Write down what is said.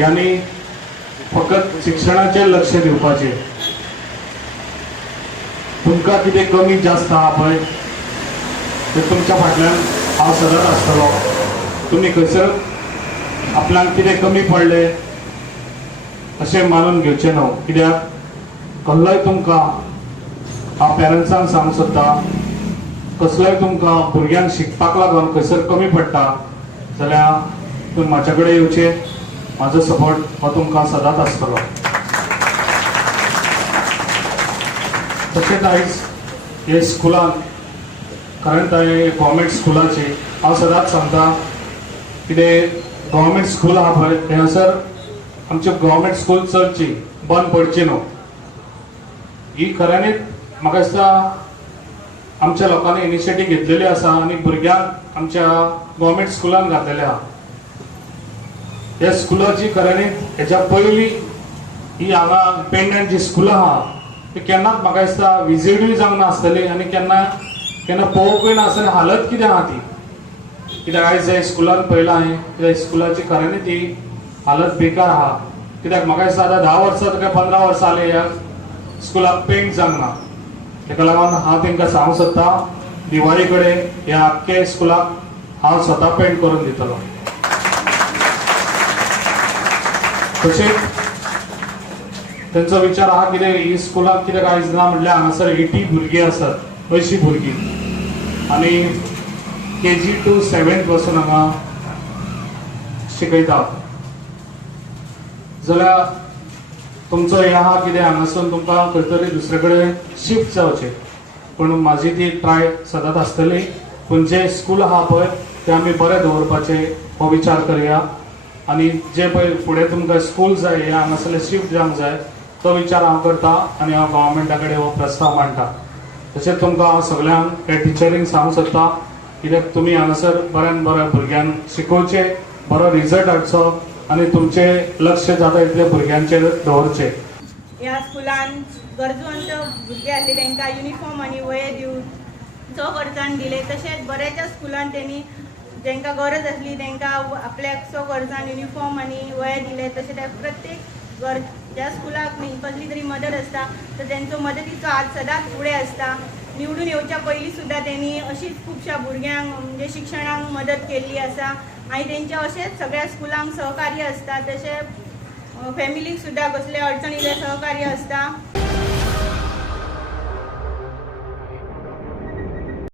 भुरग्यांनी फकत शिक्षणाचेर लक्ष दिवपाचें। तुमकां कितें कमी जास्त आहा पळय ते तुमच्या फाटल्यान हांव सदांच आसतलो। तुमी खंयसर आपल्याक कितें कमी पडले अशें मानून घेवचें न्हू, कित्याक कसलोय तुमकां हांव पेरंट्सांक सांगूंक सोदता, कसलोय तुमकां भुरग्यांक शिकपाक लागून खंयसर कमी पडटा जाल्यार तुमी म्हाजे कडेन येवचें। म्हाजो सपोर्ट हो तुमकां सदांच आसतलो। तशेंच आयज हे स्कुलान करंट गव्हर्मेंट स्कुलाची हांव सदांच सांगता, कितें गव्हर्मेंट स्कूल आहा पळय ते हांगासर आमचे गव्हर्मेंट स्कूल चलची बंद पडची न्हू। ही खऱ्यांनीच म्हाका दिसता आमच्या लोकांनी इनिशिएटीव घेतलेली आसा आनी भुरग्यांक आमच्या गव्हर्मेंट स्कुलान घातलेले आहा। ह्या स्कुलाची खऱ्यांनीच हेच्या पयलीं ही हांगा पेडण्यान जी स्कुलां आहा ती केन्नाच म्हाका दिसता विजिटूय जावंक नासतली आनी केन्ना पळोवंकूय नासतली हालत कितें आहा ती। कित्याक आयज ह्या स्कुलान पळयलां हांवें, ह्या स्कुलाची खऱ्यांनीच ती हालत बेकार आहा। कित्याक म्हाका दिसता आतां 10 वर्सां काय 15 वर्सां जाले ह्या स्कुलाक पेंट जावंक ना। तेका लागून हांव तांकां सांगूंक सोदता, दिवाळी कडेन ह्या आख्खे स्कुलाक हांव स्वता पेंट करून दितलो। तशेंच तेंचो विचार आहा कितें ही स्कुलाक कित्याक आयज ना म्हणल्यार हांगासर 80 भुरगीं आसात, 80 भुरगीं आनी KG to 7th पासून हांगा शिकयतात जाल्यार तुमचो हे आहा कितें हांगासून तुमकां खंय तरी दुसरे कडेन शिफ्ट जावचें। पूण म्हाजी ती ट्राय सदांच आसतली, पूण जे स्कूल आहा पळय ते आमी बरें दवरपाचे हो विचार करया आनी जे पळय फुडें तुमकां स्कूल जाय हे हांगासरले शिफ्ट जावंक जाय तो विचार हांव करता आनी हांव गव्हर्मेंटा कडेन हो प्रस्ताव मांडटा। तशेंच तुमकां हांव सगळ्यांक हे टिचरींक सांगूंक सोदता, कित्याक तुमी हांगासर बऱ्यान बऱ्या भुरग्यांक शिकोवचे, बरो रिजल्ट हाडचो आनी तुमचे लक्ष जाता तितले भुरग्यांचेर दवरचे। ह्या स्कुलान गरजवंत भुरगे आसले तांकां युनिफॉर्म आनी वये दिवन चो खर्चान दिले। तशेंच बऱ्याचशा स्कुलान तेणी जांकां गरज आसली तांकां आपल्याक सो खर्चान युनिफॉर्म आनी वये दिले। तशेंच प्रत्येक ज्या स्कुलाक कसली तरी मदत आसता तर तेंचो मदतीचो हात सदांच फुडें आसता। निवडून येवच्या पयलीं सुद्दां तेणी अशीच खुबश्या भुरग्यांक म्हणजे शिक्षणाक मदत केल्ली आसा आनी तेंचे अशेंच सगळ्या स्कुलांक सहकार्य आसता। तशें फॅमिलीक सुद्दां कसले अडचण येयले सहकार्य आसता।